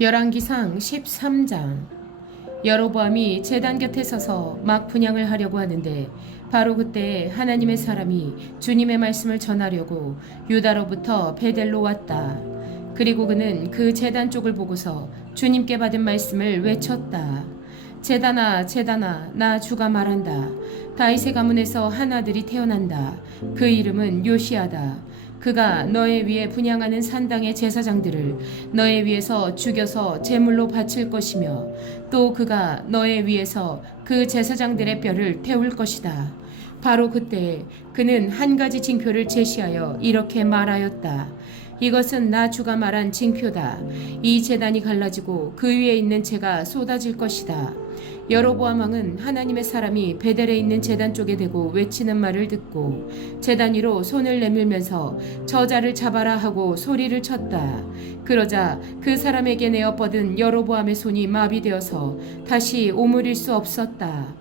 열왕기상 13장. 여로보암이 제단 곁에 서서 막 분향을 하려고 하는데 바로 그때 하나님의 사람이 주님의 말씀을 전하려고 유다로부터 베델로 왔다. 그리고 그는 그 제단 쪽을 보고서 주님께 받은 말씀을 외쳤다. 제단아, 제단아, 나 주가 말한다. 다윗의 가문에서 한 아들이 태어난다. 그 이름은 요시아다. 그가 너의 위에 분향하는 산당의 제사장들을 너의 위에서 죽여서 제물로 바칠 것이며 또 그가 너의 위에서 그 제사장들의 뼈를 태울 것이다. 바로 그때 그는 한 가지 징표를 제시하여 이렇게 말하였다. 이것은 나 주가 말한 징표다. 이 제단이 갈라지고 그 위에 있는 재가 쏟아질 것이다. 여로보암 왕은 하나님의 사람이 베델에 있는 제단 쪽에 대고 외치는 말을 듣고 제단 위로 손을 내밀면서 저자를 잡아라 하고 소리를 쳤다. 그러자 그 사람에게 내어 뻗은 여로보암의 손이 마비되어서 다시 오므릴 수 없었다.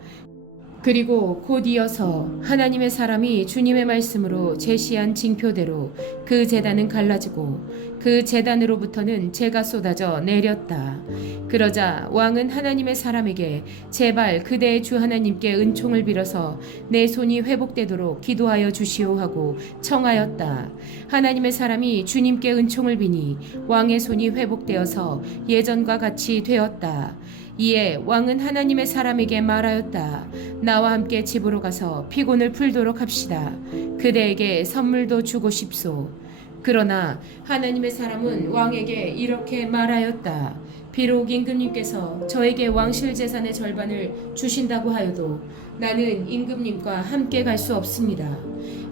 그리고 곧 이어서 하나님의 사람이 주님의 말씀으로 제시한 징표대로 그 제단은 갈라지고 그 제단으로부터는 재가 쏟아져 내렸다. 그러자 왕은 하나님의 사람에게 제발 그대의 주 하나님께 은총을 빌어서 내 손이 회복되도록 기도하여 주시오 하고 청하였다. 하나님의 사람이 주님께 은총을 비니 왕의 손이 회복되어서 예전과 같이 되었다. 이에 왕은 하나님의 사람에게 말하였다. 나와 함께 집으로 가서 피곤을 풀도록 합시다. 그대에게 선물도 주고 싶소. 그러나 하나님의 사람은 왕에게 이렇게 말하였다. 비록 임금님께서 저에게 왕실 재산의 절반을 주신다고 하여도 나는 임금님과 함께 갈 수 없습니다.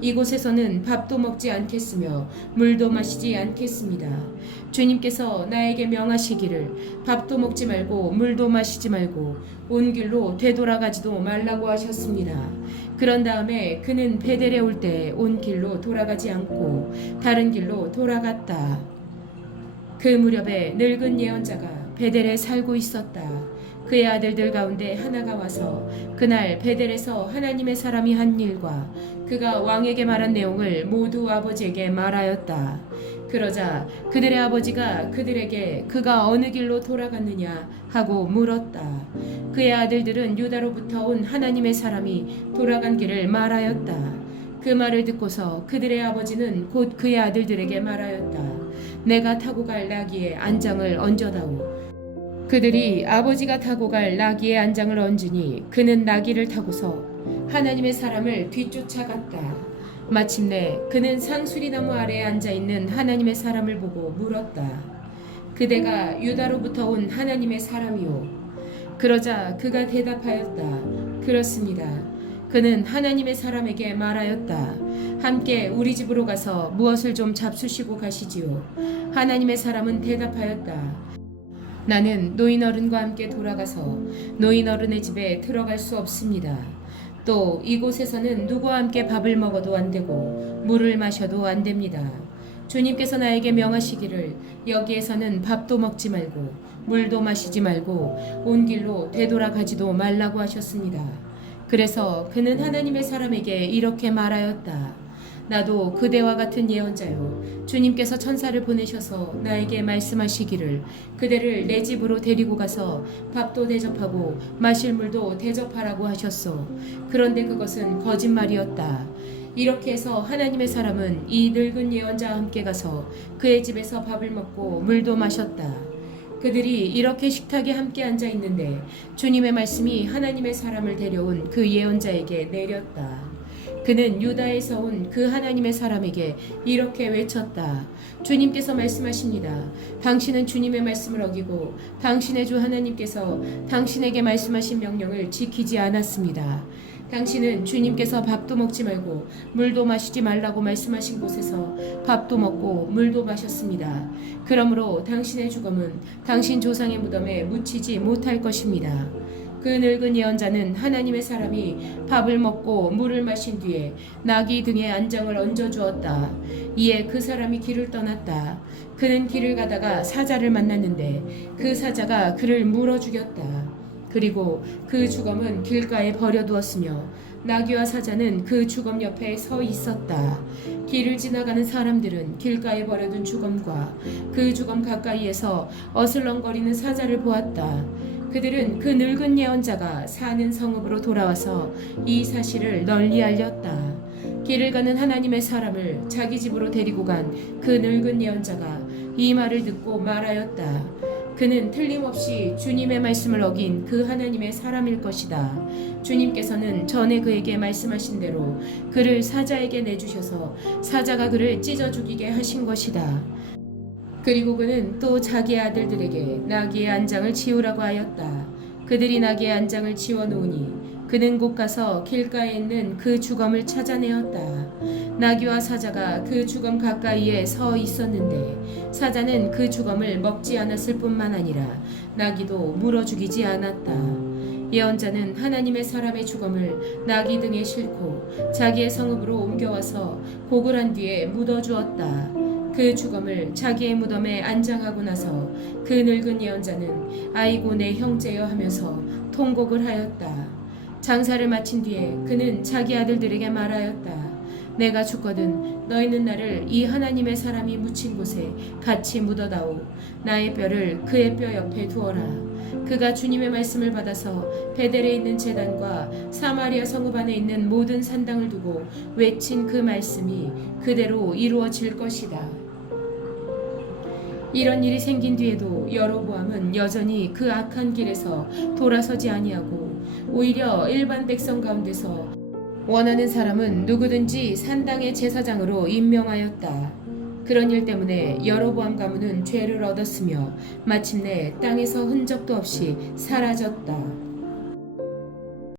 이곳에서는 밥도 먹지 않겠으며 물도 마시지 않겠습니다. 주님께서 나에게 명하시기를 밥도 먹지 말고 물도 마시지 말고 온 길로 되돌아가지도 말라고 하셨습니다. 그런 다음에 그는 베델에 올 때 온 길로 돌아가지 않고 다른 길로 돌아갔다. 그 무렵에 늙은 예언자가 베델에 살고 있었다. 그의 아들들 가운데 하나가 와서 그날 베델에서 하나님의 사람이 한 일과 그가 왕에게 말한 내용을 모두 아버지에게 말하였다. 그러자 그들의 아버지가 그들에게 그가 어느 길로 돌아갔느냐 하고 물었다. 그의 아들들은 유다로부터 온 하나님의 사람이 돌아간 길을 말하였다. 그 말을 듣고서 그들의 아버지는 곧 그의 아들들에게 말하였다. 내가 타고 갈 나귀에 안장을 얹어다오. 그들이 아버지가 타고 갈 나귀의 안장을 얹으니 그는 나귀를 타고서 하나님의 사람을 뒤쫓아갔다. 마침내 그는 상수리나무 아래에 앉아있는 하나님의 사람을 보고 물었다. 그대가 유다로부터 온 하나님의 사람이오. 그러자 그가 대답하였다. 그렇습니다. 그는 하나님의 사람에게 말하였다. 함께 우리 집으로 가서 무엇을 좀 잡수시고 가시지요. 하나님의 사람은 대답하였다. 나는 노인 어른과 함께 돌아가서 노인 어른의 집에 들어갈 수 없습니다. 또 이곳에서는 누구와 함께 밥을 먹어도 안 되고 물을 마셔도 안 됩니다. 주님께서 나에게 명하시기를 여기에서는 밥도 먹지 말고 물도 마시지 말고 온 길로 되돌아가지도 말라고 하셨습니다. 그래서 그는 하나님의 사람에게 이렇게 말하였다. 나도 그대와 같은 예언자요. 주님께서 천사를 보내셔서 나에게 말씀하시기를 그대를 내 집으로 데리고 가서 밥도 대접하고 마실 물도 대접하라고 하셨소. 그런데 그것은 거짓말이었다. 이렇게 해서 하나님의 사람은 이 늙은 예언자와 함께 가서 그의 집에서 밥을 먹고 물도 마셨다. 그들이 이렇게 식탁에 함께 앉아 있는데 주님의 말씀이 하나님의 사람을 데려온 그 예언자에게 내렸다. 그는 유다에서 온 그 하나님의 사람에게 이렇게 외쳤다. 주님께서 말씀하십니다. 당신은 주님의 말씀을 어기고 당신의 주 하나님께서 당신에게 말씀하신 명령을 지키지 않았습니다. 당신은 주님께서 밥도 먹지 말고 물도 마시지 말라고 말씀하신 곳에서 밥도 먹고 물도 마셨습니다. 그러므로 당신의 죽음은 당신 조상의 무덤에 묻히지 못할 것입니다. 그 늙은 예언자는 하나님의 사람이 밥을 먹고 물을 마신 뒤에 나귀 등에 안장을 얹어 주었다. 이에 그 사람이 길을 떠났다. 그는 길을 가다가 사자를 만났는데 그 사자가 그를 물어 죽였다. 그리고 그 주검은 길가에 버려두었으며 나귀와 사자는 그 주검 옆에 서 있었다. 길을 지나가는 사람들은 길가에 버려둔 주검과 그 주검 가까이에서 어슬렁거리는 사자를 보았다. 그들은 그 늙은 예언자가 사는 성읍으로 돌아와서 이 사실을 널리 알렸다. 길을 가는 하나님의 사람을 자기 집으로 데리고 간 그 늙은 예언자가 이 말을 듣고 말하였다. 그는 틀림없이 주님의 말씀을 어긴 그 하나님의 사람일 것이다. 주님께서는 전에 그에게 말씀하신 대로 그를 사자에게 내주셔서 사자가 그를 찢어 죽이게 하신 것이다. 그리고 그는 또 자기의 아들들에게 나귀의 안장을 치우라고 하였다. 그들이 나귀의 안장을 치워 놓으니 그는 곧 가서 길가에 있는 그 주검을 찾아내었다. 나귀와 사자가 그 주검 가까이에 서 있었는데 사자는 그 주검을 먹지 않았을 뿐만 아니라 나귀도 물어 죽이지 않았다. 예언자는 하나님의 사람의 주검을 나귀 등에 싣고 자기의 성읍으로 옮겨와서 곡을 한 뒤에 묻어 주었다. 그 주검을 자기의 무덤에 안장하고 나서 그 늙은 예언자는 아이고 내 형제여 하면서 통곡을 하였다. 장사를 마친 뒤에 그는 자기 아들들에게 말하였다. 내가 죽거든 너희는 나를 이 하나님의 사람이 묻힌 곳에 같이 묻어다오. 나의 뼈를 그의 뼈 옆에 두어라. 그가 주님의 말씀을 받아서 베델에 있는 제단과 사마리아 성읍 안에 있는 모든 산당을 두고 외친 그 말씀이 그대로 이루어질 것이다. 이런 일이 생긴 뒤에도 여로보암은 여전히 그 악한 길에서 돌아서지 아니하고 오히려 일반 백성 가운데서 원하는 사람은 누구든지 산당의 제사장으로 임명하였다. 그런 일 때문에 여로보암 가문은 죄를 얻었으며 마침내 땅에서 흔적도 없이 사라졌다.